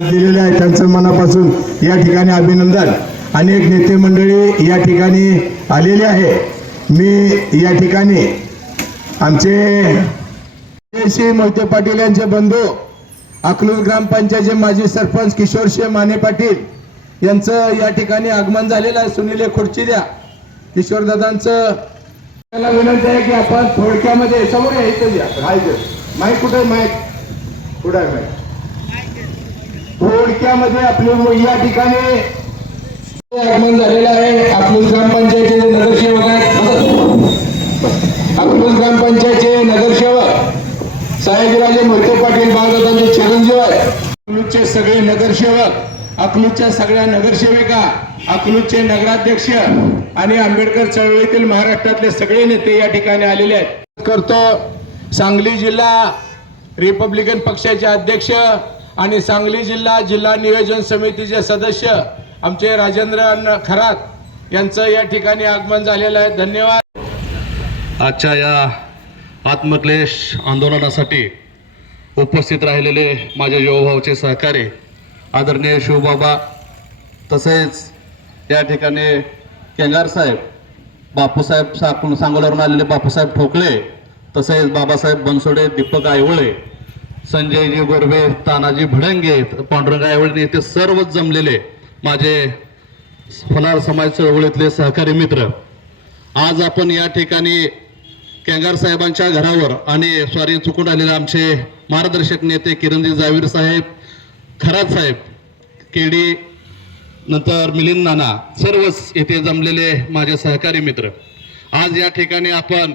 दिलेले आहे त्यांचं मनापासून या ठिकाणी अभिनंदन। अनेक नेते मंडळी या ठिकाणी आलेले आहे। मी या ठिकाणी आमचे श्री मोहिते पाटील यांचे बंधू अकलूज ग्रामपंचायतचे माजी सरपंच किशोरशे माने पाटील यांचं या ठिकाणी आगमन झालेलं आहे। सुनील खुर्ची द्या किशोर दादांचं। त्याला विनंती आहे की आपण थोडक्यामध्ये समोर यायचं द्या माईक कुठे माईक कुठे आहे माईक थोडक्यामध्ये आपले या ठिकाणी आगमन झालेलं आहे। अकलूज ग्रामपंचायतीचे नगरसेवक आहेत। अकलूज ग्रामपंचायतचे नगरसेवक सायाजीराजे मोहिते पाटील बाळदादांचे चिरंजीव आहेत। अकलूजचे सगळे नगरसेवक, अकलूजच्या सगळ्या नगरसेविका, अकलूजचे नगराध्यक्ष आणि आंबेडकर चळवळीतील महाराष्ट्रातले सगळे नेते या ठिकाणी आलेले आहेत। करतो सांगली जिल्हा रिपब्लिकन पक्षाचे अध्यक्ष आणि सांगली जिल्हा नियोजन समितीचे सदस्य आमचे राजेंद्र खरात यांचं या ठिकाणी आगमन झालेलं आहे। धन्यवाद। आजच्या या आत्मक्लेश आंदोलनासाठी उपस्थित राहिलेले माझे युवाभावचे सहकारी आदरणीय शिवबाबा, तसेच या ठिकाणी केंगार साहेब, बापूसाहेब सांगोल्यावरून आलेले बापूसाहेब ठोकळे, तसेच बाबासाहेब बनसोडे, दीपक आयवळे, संजयजी गोरबे, तानाजी भडंगे, पांडुरंग आयवळे, ते सर्वच जमलेले माझे फलार समाज चळवळीतले सहकारी मित्र, आज आपण या ठिकाणी केंगार साहेबांच्या घरावर आणि स्वारी चुकून आलेले आमचे मार्गदर्शक नेते किरणजी जावीर साहेब, खरात साहेब, केडी, नंतर मिलिंद नाना, सर्वच येथे जमलेले माझे सहकारी मित्र, आज या ठिकाणी आपण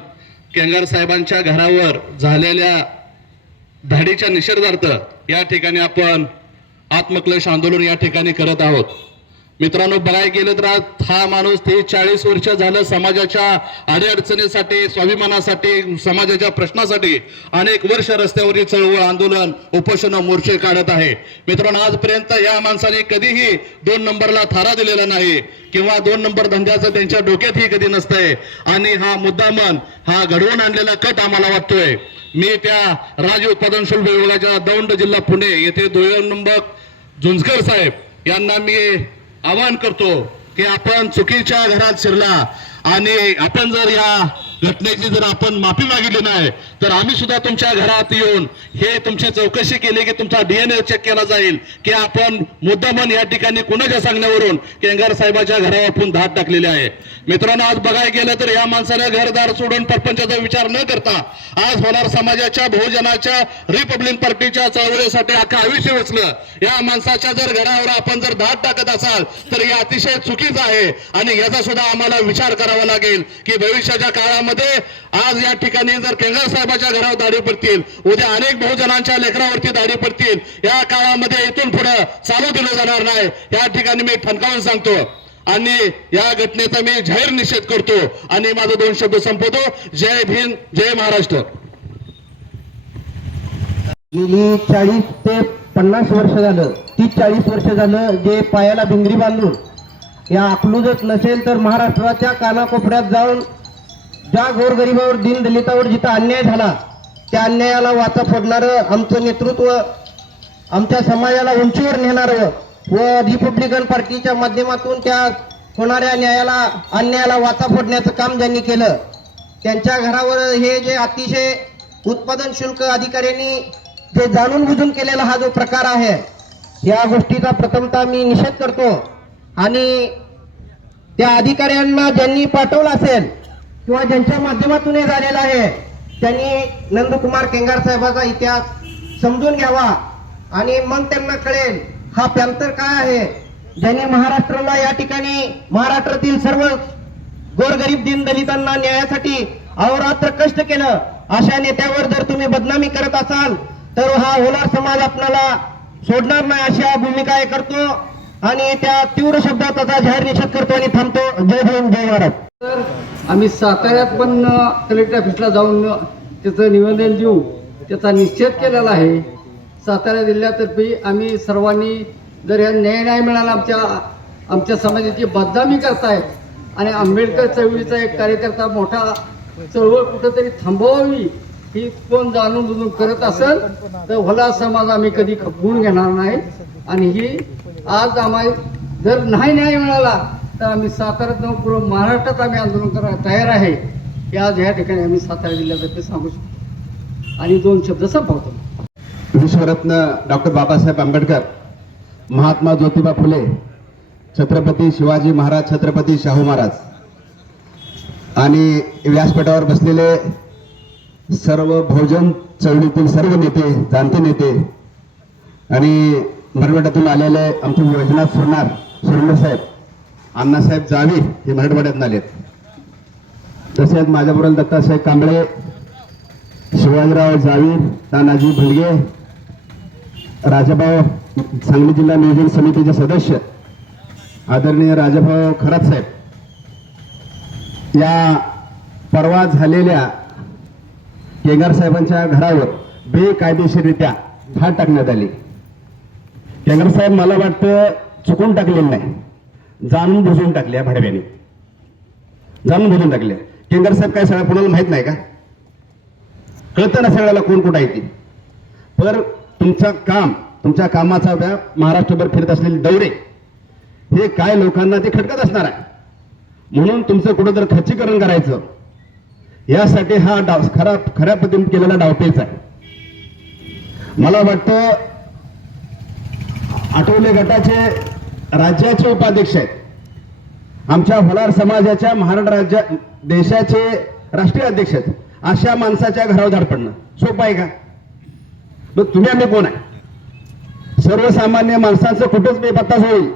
केंगार साहेबांच्या घरावर झालेल्या धाडीच्या निषेधार्थ या ठिकाणी आपण आत्मक्लेश आंदोलन या ठिकाणी करत आहोत। मित्रांनो, बघायला गेलं तर हा माणूस 40 वर्ष झालं समाजाच्या अडीअडचणीसाठी, स्वाभिमानासाठी, समाजाच्या प्रश्नासाठी अनेक वर्ष रस्त्यावरील चळवळ, आंदोलन, उपोषण, मोर्चे काढत आहे। मित्रांनो, आजपर्यंत या माणसाने कधीही 2 नंबरला थारा दिलेला नाही किंवा 2 नंबर धंद्याचं त्यांच्या डोक्यातही कधी नसतंय आणि हा मुद्दामन हा घडवून आणलेला कट आम्हाला वाटतोय। मी त्या राज्य उत्पादन शुल्क विभागाच्या दौंड जिल्हा पुणे येथे 2 नंबर झुंजकर साहेब यांना मी आवाहन करतो की आपण चुकीच्या घरात शिरला आणि आपण जर या घटनेची जर आपण माफी मागितली नाही तर आम्ही सुद्धा तुमच्या घरात येऊन हे तुमची चौकशी केली की तुमचा DNA चेक केला जाईल की आपण मुद्दामन या ठिकाणी कुणाच्या सांगण्यावरून केंगार साहेबाच्या घरावर आपण धाड टाकलेले आहे। मित्रांनो, आज बघायला गेलं तर या माणसाने घरदार सोडून परपंचाचा विचार न करता आज होणार समाजाच्या, बहुजनाच्या, रिपब्लिकन पार्टीच्या चळवळीसाठी अख्खं आयुष्य वेचलं। या माणसाच्या जर घरावर आपण जर धाड टाकत असाल तर हे अतिशय चुकीचं आहे आणि याचा सुद्धा आम्हाला विचार करावा लागेल की भविष्याच्या काळामध्ये आज या ठिकाणी जर केंगार साहेबाच्या घरावर दाढी पडतील, उद्या अनेक बहुजनांच्या लेकरावरती दाढी पडतील। या काळामध्ये इथून पुढे चालू दिलं जाणार नाही, या ठिकाणी मी ठणकावून सांगतो आणि या घटनेचा मी जाहीर निषेध करतो आणि माझे 2 शब्द संपवतो। जय भीम, जय महाराष्ट्र। गेली 40 ते 50 वर्ष झालं, 30-40 वर्ष झालं जे पायाला भिंगरी बांधून या अकलूजच नसेल तर महाराष्ट्राच्या कानाकोपऱ्यात जाऊन ज्या गोरगरिबावर, दीनदलितावर जिथं अन्याय झाला त्या अन्यायाला वाचा फोडणारं आमचं नेतृत्व, आमच्या समाजाला उंचीवर नेणारं व रिपब्लिकन पार्टीच्या माध्यमातून त्या होणाऱ्या अन्यायाला वाचा फोडण्याचं काम ज्यांनी केलं, त्यांच्या घरावर हे जे अतिशय उत्पादन शुल्क अधिकाऱ्यांनी जे जाणून बुजून केलेला हा जो प्रकार आहे, या गोष्टीचा प्रथमतः मी निषेध करतो आणि त्या अधिकाऱ्यांना ज्यांनी पाठवलं असेल किंवा ज्यांच्या माध्यमातून हे झालेलं आहे त्यांनी नंदकुमार केंगार साहेबाचा इतिहास समजून घ्यावा आणि मग त्यांना कळेल हा पॅंथर काय आहे, ज्यांनी महाराष्ट्राला, या ठिकाणी महाराष्ट्रातील सर्व गोरगरीब दीनदलितांना न्यायासाठी अहोरात्र कष्ट केलं, अशा नेत्यावर जर तुम्ही बदनामी करत असाल तर हा होणार समाज आपल्याला सोडणार नाही, अशा भूमिका हे करतो आणि त्या तीव्र शब्दात त्याचा जाहीर निषेध करतो आणि थांबतो। जय भीम, जय महाराष्ट्र। तर आम्ही साताऱ्यात पण कलेक्टर ऑफिसला जाऊन त्याचं निवेदन देऊ, त्याचा निषेध केलेला आहे। सातारा जिल्ह्यातर्फे आम्ही सर्वांनी जर या न्याय नाही मिळाला, आमच्या समाजाची बदनामी करतायत आणि आंबेडकर चळवळीचा एक कार्यकर्ता मोठा चळवळ कुठंतरी थांबवावी ही कोण जाणून बुजून करत असेल तर भला समाज आम्ही कधी खपवून घेणार नाही. आणि ही आज आम्हाला जर नाही न्याय मिळाला तर आम्ही साताऱ्यात न पूर्ण महाराष्ट्रात आम्ही आंदोलन करायला तयार आहे. की आज ह्या ठिकाणी आम्ही सातारा जिल्ह्यातर्फे सांगू शकतो. आणि 2 शब्द संपवतो. विश्वरत्न डॉक्टर बाबासाहेब आंबेडकर, महात्मा ज्योतिबा फुले, छत्रपती शिवाजी महाराज, छत्रपती शाहू महाराज आणि व्यासपीठावर बसलेले सर्व बहुजन चळवळीतील सर्व नेते, जाणते नेते आणि मराठवाड्यातून आलेले आमचे योजना सुरणार साहेब, अण्णासाहेब जावी हे मराठवाड्यातून आलेत. तसेच माझ्याबरोबर दत्तासाहेब कांबळे, शिवाजीराव जावी, तानाजी भलगे, राजाभाऊ, सांगली जिल्हा नियोजन समितीचे सदस्य आदरणीय राजाभाऊ खरात साहेब, या परवा झालेल्या केंगार साहेबांच्या घरावर बेकायदेशीररित्या धाड टाकण्यात आली. केंगार साहेब मला वाटतं चुकून टाकलेलं नाही, जाणून बुजून टाकल्या भाडव्याने, जाणून बुजून टाकल्या. केंगार साहेब काय सगळ्या कोणाला माहित नाही का? कळतं ना सगळ्याला कोण कुठं आहे ती. पर तुमचं काम, तुमच्या कामाचा व्याप, महाराष्ट्रभर फिरत असलेले दौरे हे काय लोकांना ते खटकत असणार आहे. म्हणून तुमचं कुठं तर खच्चीकरण करायचं यासाठी हा डाव खऱ्या पद्धतीने केलेला डावपेच आहे. मला वाटतं आठवले गटाचे राज्याचे उपाध्यक्ष आहेत, आमच्या होलार समाजाच्या महाराष्ट्र देशाचे राष्ट्रीय अध्यक्ष आहेत. अशा माणसाच्या घरावर धाड पडणं सोपं आहे का? मग तुम्ही आम्ही कोण आहे? सर्वसामान्य माणसाचं कुठंच बेपत्ताच होईल.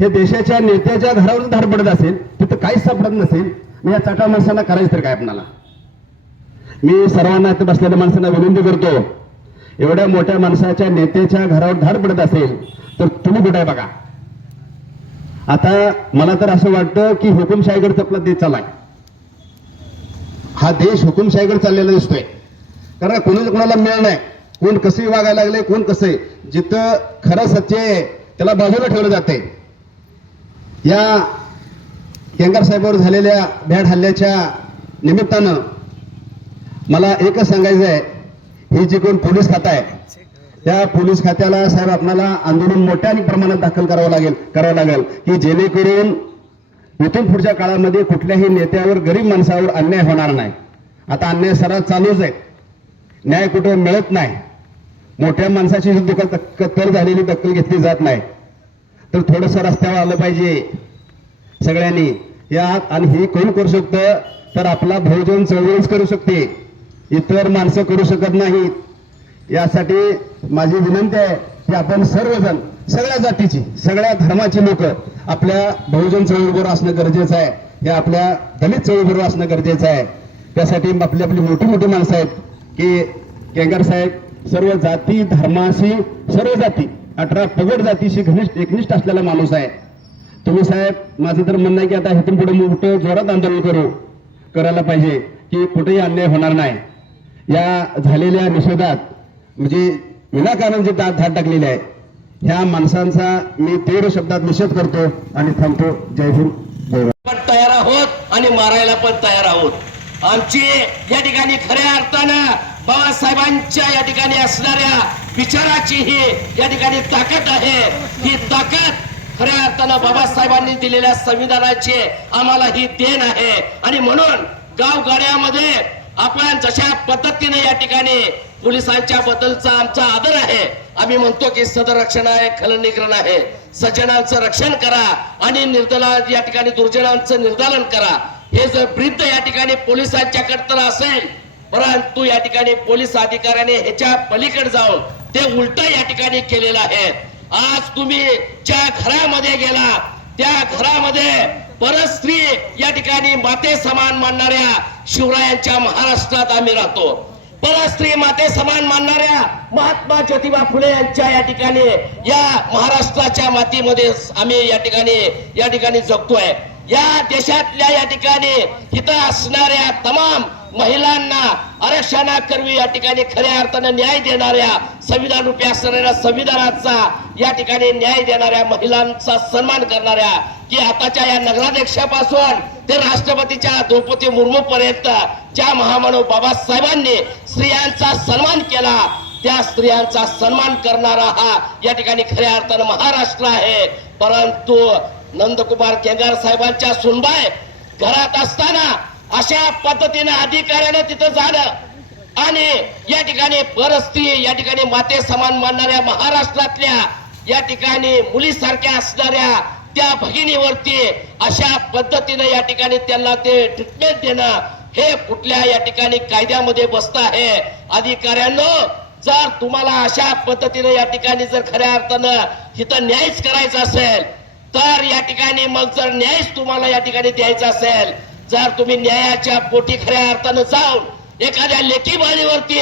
हे देशाच्या नेत्याच्या घरावर धाड पडत असेल, तिथं काहीच सापडत नसेल, मग या चाटा माणसांना करायचं तर काय आपणाला? मी सर्वांना इथं बसलेल्या माणसांना विनंती करतो, एवढ्या मोठ्या माणसाच्या नेत्याच्या घरावर धाड पडत असेल तर तुम्ही कुठे आहे बघा. आता मला तर असं वाटतं की हुकुमशाहीकडे आपला देश चाललाय. हा देश हुकुमशाहीकडे चाललेला दिसतोय. कारण कोणाला मिळ नाही, कोण कसं वागायला लागले, कोण कसं आहे. जिथं खरं सत्य आहे त्याला बाजूला ठेवलं जाते. या केंगार साहेबांवर झालेल्या भ्याड हल्ल्याच्या निमित्तानं मला एकच सांगायचं आहे, ही जी कोण पोलीस खातं आहे त्या पोलीस खात्याला साहेब आपल्याला आंदोलन मोठ्या प्रमाणात दाखल करावं लागेल की जेणेकरून इथून पुढच्या काळामध्ये कुठल्याही नेत्यावर, गरीब माणसावर अन्याय होणार नाही. आता अन्याय सर्रास चालूच आहे, न्याय कुठे मिळत नाही. मोठ्या माणसाची कत्तल झालेली दखल घेतली जात नाही. तर थोडंसं रस्त्यावर आलं पाहिजे सगळ्यांनी यात. आणि ही कोण करू शकतं तर आपला बहुजन चळवळीच करू शकते, इतर माणसं करू शकत नाहीत. यासाठी माझी विनंती आहे की आपण सर्वजण, सगळ्या जातीची, सगळ्या धर्माची लोक आपल्या बहुजन चळवळीबरोबर असणं गरजेचं आहे. हे आपल्या दलित चळवळीबरोबर असणं गरजेचं आहे. त्यासाठी आपली आपली मोठी मोठी माणसं आहेत की केंगार साहेब सर्व जाती धर्माशी, सर्व जाती 18 पगड जातीशी एकनिष्ठ असलेला माणूस आहे. तुम्ही साहेब, माझं तर म्हणणं आहे की आता इथून पुढे मोठं जोरात आंदोलन करायला पाहिजे की कुठेही अन्याय होणार नाही. या झालेल्या निषेधात म्हणजे विनाकारण जे धाड टाकलेली आहे ह्या माणसांचा मी तीव्र शब्दात निषेध करतो आणि थांबतो. जय हिंद, जय भारत. पण तयार आहोत आणि मारायला पण तयार आहोत. आमची या ठिकाणी खऱ्या अर्थानं बाबासाहेबांच्या या ठिकाणी असणाऱ्या विचाराची ही या ठिकाणी ताकद आहे. ही ताकद खऱ्या अर्थानं बाबासाहेबांनी दिलेल्या संविधानाची आम्हाला ही देण आहे. आणि म्हणून गावगाड्यामध्ये आपण जशा पद्धतीने या ठिकाणी पोलिसांच्या बद्दलचा आमचा आदर आहे. आम्ही म्हणतो की सदरक्षण आहे, खलनिग्रहण आहे. सज्जनांचं रक्षण करा आणि निर्दला या ठिकाणी दुर्जनांचं निर्दालन करा. हे जर ब्रीद या ठिकाणी पोलिसांच्याकडे तर असेल, परंतु या ठिकाणी पोलीस अधिकाऱ्याने ह्याच्या पलीकडे जाऊन ते उलट या ठिकाणी केलेलं आहे. आज तुम्ही ज्या घरामध्ये गेला त्या घरामध्ये परस्त्री या ठिकाणी माते समान मानणाऱ्या शिवरायांच्या महाराष्ट्रात आम्ही राहतो. परस्त्री माते समान मानणाऱ्या महात्मा ज्योतिबा फुले यांच्या या ठिकाणी या महाराष्ट्राच्या मातीमध्ये आम्ही या ठिकाणी जगतोय. या देशातल्या या ठिकाणी इथं असणाऱ्या तमाम महिलांना आरक्षणाकरवी या ठिकाणी खऱ्या अर्थानं न्याय देणाऱ्या संविधान रूपी असणाऱ्या संविधानाचा या ठिकाणी न्याय देणाऱ्या महिलांचा सन्मान करणाऱ्या की आताच्या या नगराध्यक्षापासून ते राष्ट्रपतीच्या द्रौपदी मुर्मू पर्यंत ज्या महामानव बाबासाहेबांनी स्त्रियांचा सन्मान केला त्या स्त्रियांचा सन्मान करणारा हा या ठिकाणी खऱ्या अर्थानं महाराष्ट्र आहे. परंतु नंदकुमार केंगार साहेबांच्या सुनबाई घरात असताना अशा पद्धतीने अधिकाऱ्याने तिथं जाणं आणि या ठिकाणी परस्त्री या ठिकाणी माते समान मानणाऱ्या महाराष्ट्रातल्या या ठिकाणी मुलीसारख्या असणाऱ्या त्या भगिनीवरती अशा पद्धतीने या ठिकाणी त्यांना ते ट्रीटमेंट देणं हे कुठल्या या ठिकाणी कायद्यामध्ये बसत आहे. अधिकाऱ्यांनो, जर तुम्हाला अशा पद्धतीने या ठिकाणी जर खऱ्या अर्थानं तिथं न्यायच करायचा असेल तर या ठिकाणी मग जर न्यायच तुम्हाला या ठिकाणी द्यायचा असेल, जर तुम्ही न्यायाच्या पोटी खऱ्या अर्थानं जाऊन एखाद्या लेकी बाळीवरती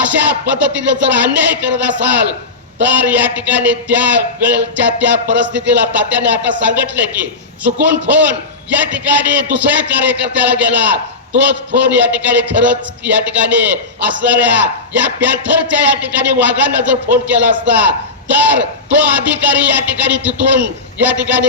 अशा पद्धतीने जर अन्याय करत असाल तर या ठिकाणी त्या वेळेच्या त्या परिस्थितीला तात्याने आता सांगितलं की चुकून फोन या ठिकाणी दुसऱ्या कार्यकर्त्याला गेला, तोच फोन या ठिकाणी खरंच या ठिकाणी असणाऱ्या या पॅन्थरच्या या ठिकाणी वाघांना जर फोन केला असता तर तो अधिकारी या ठिकाणी तिथून या ठिकाणी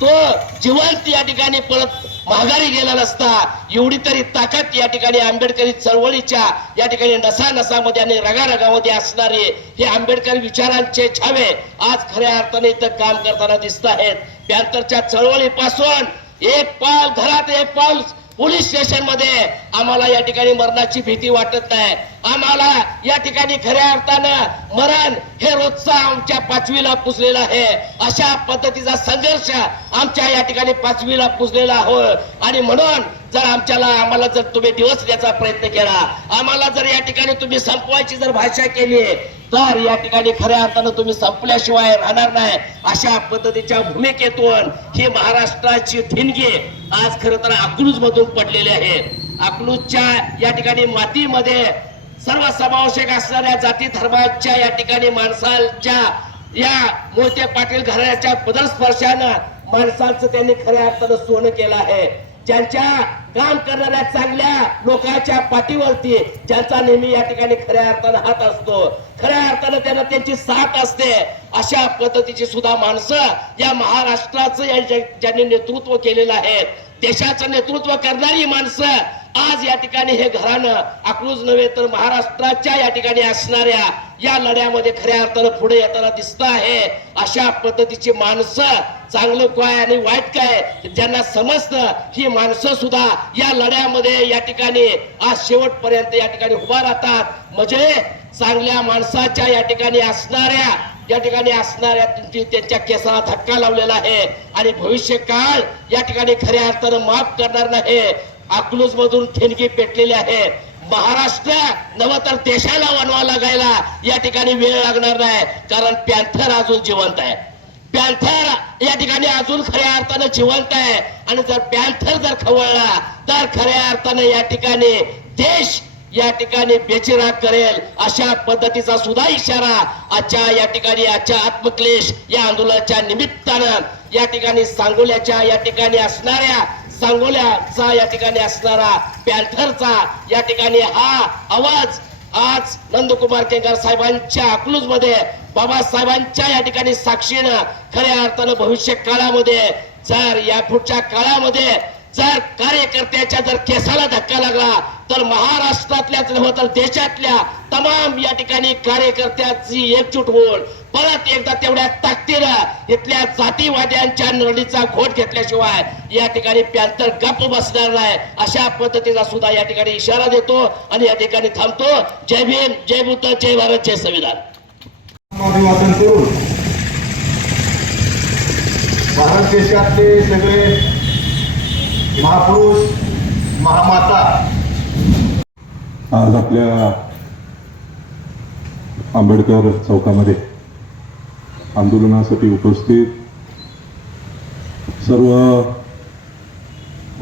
तो जिवंत या ठिकाणी परत माघारी गेला नसता. एवढी तरी ताकद या ठिकाणी आंबेडकरी चळवळीच्या या ठिकाणी नसानसामध्ये आणि रगारगामध्ये असणारे हे आंबेडकरी विचारांचे छावे आज खऱ्या अर्थाने इथं काम करताना दिसत आहेत. पॅन्थरच्या चळवळीपासून एक पाऊल घरात एक पाऊल पोलीस स्टेशन मध्ये आम्हाला या ठिकाणी मरणाची भीती वाटत नाही. आम्हाला या ठिकाणी खऱ्या अर्थानं मरण हे रोजचा आमच्या 5वीला पुजलेला आहे. अशा पद्धतीचा संघर्ष आमच्या या ठिकाणी 5वीला पुजलेला हो. आणि म्हणून जर आम्हाला जर तुम्ही दिवस द्यायचा प्रयत्न केला, आम्हाला जर या ठिकाणी तुम्ही संपवायची जर भाषा केली तर या ठिकाणी खऱ्या अर्थानं तुम्ही संपल्याशिवाय राहणार नाही. अशा पद्धतीच्या भूमिकेतून ही महाराष्ट्राची ठिणगी आज खरं तर अकलूज मधून पडलेली आहे. अकलूजच्या या ठिकाणी मातीमध्ये सर्व समावेशक असणाऱ्या जाती धर्माच्या या ठिकाणी माणसांच्या या मोहिते पाटील घराण्याच्या पदस्पर्शानं माणसांचं त्यांनी खऱ्या अर्थानं सोनं केलं आहे. ज्यांच्या काम करणाऱ्या चांगल्या लोकांच्या पाठीवरती ज्यांचा नेहमी या ठिकाणी खऱ्या अर्थानं हात असतो, खऱ्या अर्थानं त्यांना त्यांची साथ असते, अशा पद्धतीची सुद्धा माणसं या महाराष्ट्राचं ज्यांनी नेतृत्व केलेलं आहे, देशाचं नेतृत्व करणारी माणसं आज या ठिकाणी हे घराणं अकलूज नव्हे तर महाराष्ट्राच्या या ठिकाणी असणाऱ्या या लढ्यामध्ये खऱ्या अर्थानं पुढे येताना दिसत आहे. अशा पद्धतीची माणसं चांगलं काय आणि वाईट काय ज्यांना समजतं ही माणसं सुद्धा या लढ्यामध्ये या ठिकाणी आज शेवटपर्यंत या ठिकाणी उभा राहतात. म्हणजे चांगल्या माणसाच्या या ठिकाणी असणाऱ्या त्यांच्या केसाला धक्का लावलेला आहे आणि भविष्य काळ या ठिकाणी खऱ्या अर्थानं माफ करणार नाही. अकलूज मधून ठिणगी पेटलेली आहे. महाराष्ट्र नव तर देशाला वनवा लागायला या ठिकाणी वेळ लागणार नाही, कारण पॅन्थर अजून जिवंत आहे. पॅन्थर या ठिकाणी अजून खऱ्या अर्थानं जिवंत आहे आणि जर पॅन्थर जर खवळला तर खऱ्या अर्थानं या ठिकाणी देश या ठिकाणी बेचिराग करेल. अशा पद्धतीचा सुद्धा इशारा आजच्या आत्मक्लेश या आंदोलनाच्या निमित्तानं या ठिकाणी सांगोल्याच्या या ठिकाणी असणाऱ्या सांगोल्याचा या ठिकाणी असणारा पॅन्थरचा या ठिकाणी हा आवाज आज नंदकुमार केंगार साहेबांच्या अकलूज मध्ये बाबासाहेबांच्या या ठिकाणी साक्षीनं खऱ्या अर्थानं भविष्य काळामध्ये जर या पुढच्या काळामध्ये जर कार्यकर्त्याच्या जर केसाला धक्का लागला तर महाराष्ट्रातल्याच नव्हे तर देशातल्या तमाम या ठिकाणी कार्यकर्त्याची एकजूट होऊन परत एकदा तेवढ्या ताकदीनं इथल्या जातीवाद्यांच्या नरडीचा घोट घेतल्याशिवाय या ठिकाणी पॅन्थर गप्प बसणार नाही. अशा पद्धतीचा सुद्धा या ठिकाणी इशारा देतो आणि या ठिकाणी थांबतो. जय भीम, जय बुद्ध, जय भारत, जय संविधान. अभिवादन करून भारत देशातले सगळे महापुरुष महामाता आज आपल्या आंबेडकर चौकामध्ये आंदोलनासाठी उपस्थित सर्व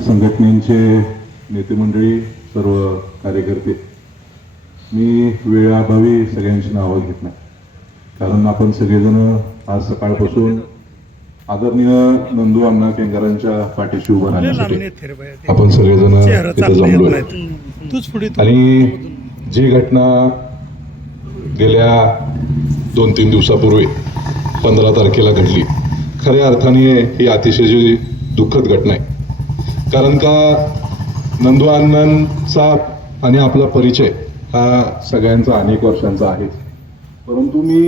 संघटनेचे नेते मंडळी, सर्व कार्यकर्ते, मी वेळाभावी सगळ्यांची नावं घेत नाही, कारण आपण सगळेजण आज सकाळपासून आदरणीय नंदू अण्णा केंगारांच्या पाठीशी उभं राहण्यासाठी आपण सगळेजण इथे जमलो. आणि जी घटना गेल्या 2-3 दिवसापूर्वी 15 तारखेला घडली, खऱ्या अर्थाने ही अतिशय दुःखद घटना आहे. कारण का नंदू अण्णांचा आणि आपला परिचय हा सगळ्यांचा अनेक वर्षांचा आहे. परंतु मी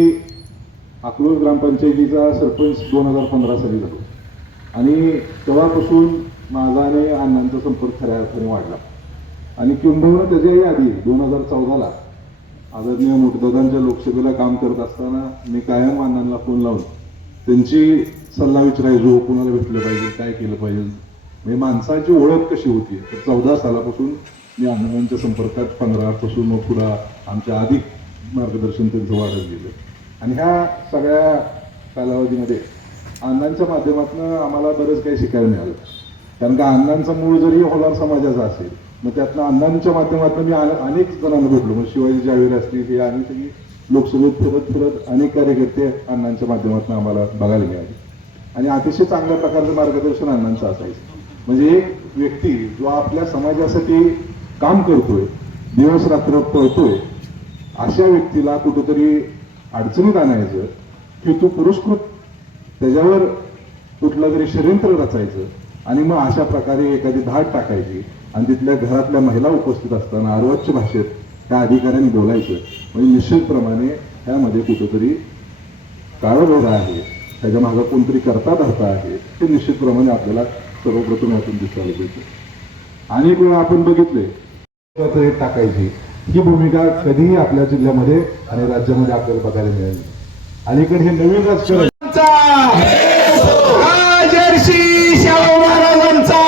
अकलूज ग्रामपंचायतीचा सरपंच 2015 साली झालो आणि तेव्हापासून माझा आणि अण्णांचा संपर्क खऱ्या अर्थाने वाढला. आणि किंबहुना त्याच्याही आधी 2014ला आदरणीय मोठदादांच्या लोकसभेला काम करत असताना मी कायम अण्णांना फोन लावून त्यांची सल्ला विचारायचो, कोणाला भेटलं पाहिजे, काय केलं पाहिजे, म्हणजे माणसाची ओळख कशी होती. तर 14 सालापासून मी अण्णांच्या संपर्कात, 15 पासून मग पुढं आमच्या अधिक मार्गदर्शन त्यांचं वाढत गेलं. आणि ह्या सगळ्या कालावधीमध्ये अण्णांच्या माध्यमातून आम्हाला बरंच काही शिकायला मिळालं. कारण का अण्णांचा मूळ जरी होलार समाजाचा असेल, मग त्यातनं अण्णांच्या माध्यमातून मी अनेक जणांना भेटलो. मग शिवाजी जावेर असतील, हे आणि सगळी लोकसभेत फिरत अनेक कार्यकर्ते अण्णांच्या माध्यमातून आम्हाला बघायला मिळाले. आणि अतिशय चांगल्या प्रकारचं मार्गदर्शन अण्णांचं असायचं. म्हणजे एक व्यक्ती जो आपल्या समाजासाठी काम करतोय, दिवस रात्र पळतोय, अशा व्यक्तीला कुठेतरी अडचणीत आणायचं, की तो पुरस्कृत त्याच्यावर कुठलं तरी षडयंत्र रचायचं आणि मग अशा प्रकारे एखादी धाड टाकायची आणि तिथल्या घरातल्या महिला उपस्थित असताना अर्वाच्य भाषेत त्या अधिकाऱ्यांनी बोलायचं. म्हणजे निश्चितप्रमाणे त्यामध्ये कुठेतरी काळभोर आहे, त्याच्या मागं कोणतरी करता धरता आहे, ते निश्चितप्रमाणे आपल्याला सर्वप्रथम यातून दिसायला मिळते. अनेक वेळा आपण बघितले टाकायची ही भूमिका कधीही आपल्या जिल्ह्यामध्ये आणि राज्यामध्ये आपल्याला बघायला मिळाली. अलीकडे हे नवीन राजकारण राजर्षी शाहू महाराजांचा,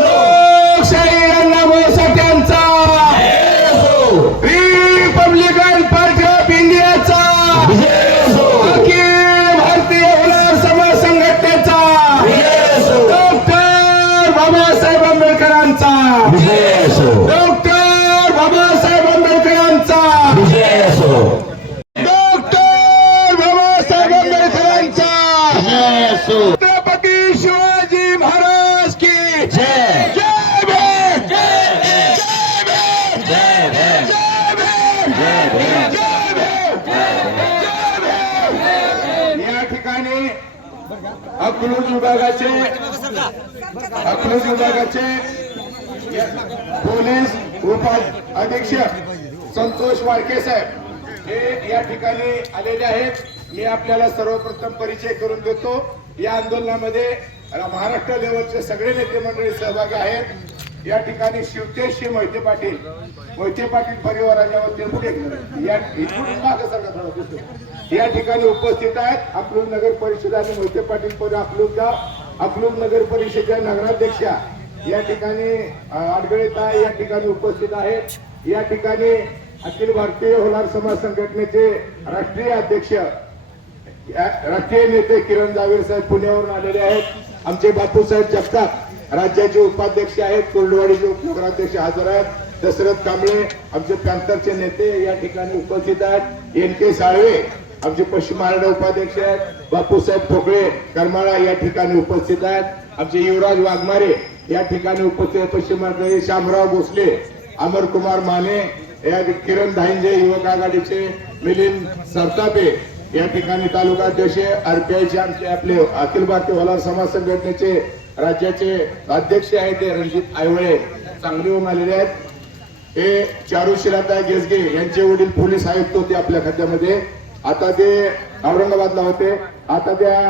लोकशाही अण्णाभाऊ साठ्यांचा, रिपब्लिकन पार्टी ऑफ इंडियाचा, अखिल भारतीय होलार समाज संघटनेचा, डॉक्टर बाबासाहेब आंबेडकरांचा, डॉक्टर बाबासाहेब आंबेडकरांचा, डॉक्टर बाबासाहेब आंबेडकरांचा, छत्रपती शिवाजी महाराज की जय. जय भीम. जय भीम. जय भीम. जय भीम. जय भीम. या ठिकाणी अकलूज विभागाचे पोलीस अधीक्षक संतोष वाळके साहेब हे या ठिकाणी आलेले आहेत. मी आपल्याला सर्वप्रथम परिचय करून देतो. या आंदोलनामध्ये महाराष्ट्र लेवलचे सगळे नेते मंडळी सहभागी आहेत. या ठिकाणी शिवतेशी मोहिते पाटील परिवाराच्या वतीने या ठिकाणी उपस्थित आहेत. अकलूज नगर परिषद आणि मोहिते पाटील अकलूज नगर परिषदेच्या नगराध्यक्षा या ठिकाणी अडगळीताई या ठिकाणी उपस्थित आहेत. या ठिकाणी अखिल भारतीय होलार समाज संघटनेचे राष्ट्रीय अध्यक्ष राष्ट्रीय नेते किरण जावेर साहेब पुण्यावरून आलेले आहेत. आमचे बापूसाहेब जगताप राज्याचे उपाध्यक्ष आहेत. कोल्डवाडीचे उपनगराध्यक्ष हजर आहेत. दशरथ कांबळे आमचे पॅन्थरचे नेते या ठिकाणी उपस्थित आहेत. NK साळवे आमचे पश्चिम महाराष्ट्र उपाध्यक्ष आहेत. बापूसाहेब ठोकळे करमाळा या ठिकाणी उपस्थित आहेत. आमचे युवराज वाघमारे या ठिकाणी उपस्थित, पश्चिम महाराष्ट्र शामराव भोसले, अमर कुमार माने, या किरण धाईंजे युवक आघाडीचे, मिलिंद सरतापे या ठिकाणी तालुका अध्यक्ष, RPIचे आमचे आपले अखिल भारतीय होलार समाज संघटनेचे राज्याचे अध्यक्ष आहेत ते रणजित आयवळे सांगलीहून आलेले आहेत. हे चारुशिलाताई गेसगे यांचे वडील पोलीस आयुक्त होते आपल्या खात्यामध्ये, आता ते औरंगाबादला होते. आता त्या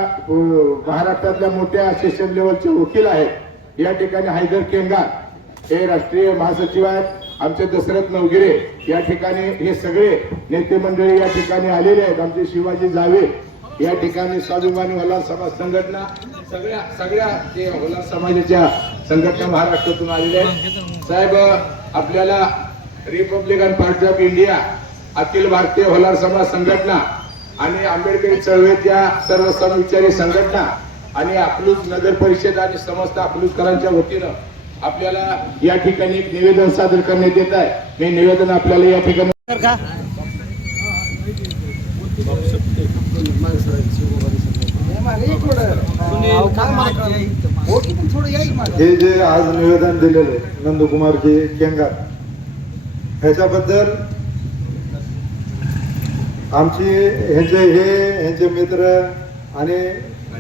महाराष्ट्रातल्या मोठ्या सेशन लेवलचे वकील आहेत. या ठिकाणी हैदर केंगार हे राष्ट्रीय महासचिव आहेत. आमचे दशरथ नवगिरे या ठिकाणी हे सगळे नेते मंडळी या ठिकाणी आलेले आहेत. आमचे शिवाजी जावे या ठिकाणी स्वाभिमानी होलार समाज संघटना सगळ्या ते होलार समाजाच्या संघटना महाराष्ट्रातून आलेल्या आहेत. साहेब आपल्याला Republican party of India, Akhil Bharatiya Holar समाज संघटना आणि आंबेडकरी चळवळीच्या सर्व समविचारी संघटना आणि अकलूज नगर परिषद आणि समस्त अकलूजकरांच्या वतीनं आपल्याला या ठिकाणी एक निवेदन सादर करण्यात येत आहे. हे निवेदन आपल्याला या ठिकाणी सुनील हे जे आज निवेदन दिलेलं आहे नंदकुमारजी केंगार ह्याच्याबद्दल आमची ह्यांचे मित्र आणि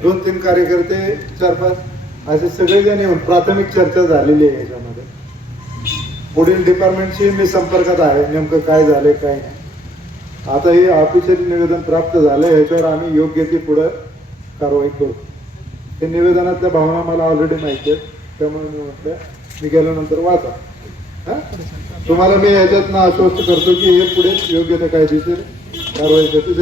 2-3 कार्यकर्ते 4-5 असे सगळेजण येऊन प्राथमिक चर्चा झालेली आहे ह्याच्यामध्ये. पुढील डिपार्टमेंटशी मी संपर्कात आहे, नेमकं काय झालंय काय नाही. आता हे ऑफिशियल निवेदन प्राप्त झालंय, ह्याच्यावर आम्ही योग्य ती पुढं कारवाई करू. हे निवेदनातल्या भावना मला ऑलरेडी माहिती आहेत, त्यामुळे मी म्हटलं मी गेल्यानंतर वाचा. तुम्हाला मी याच्यातनं आश्वस्त करतो की हे पुढे योग्य ते कायदेशीर कारवाई करतो.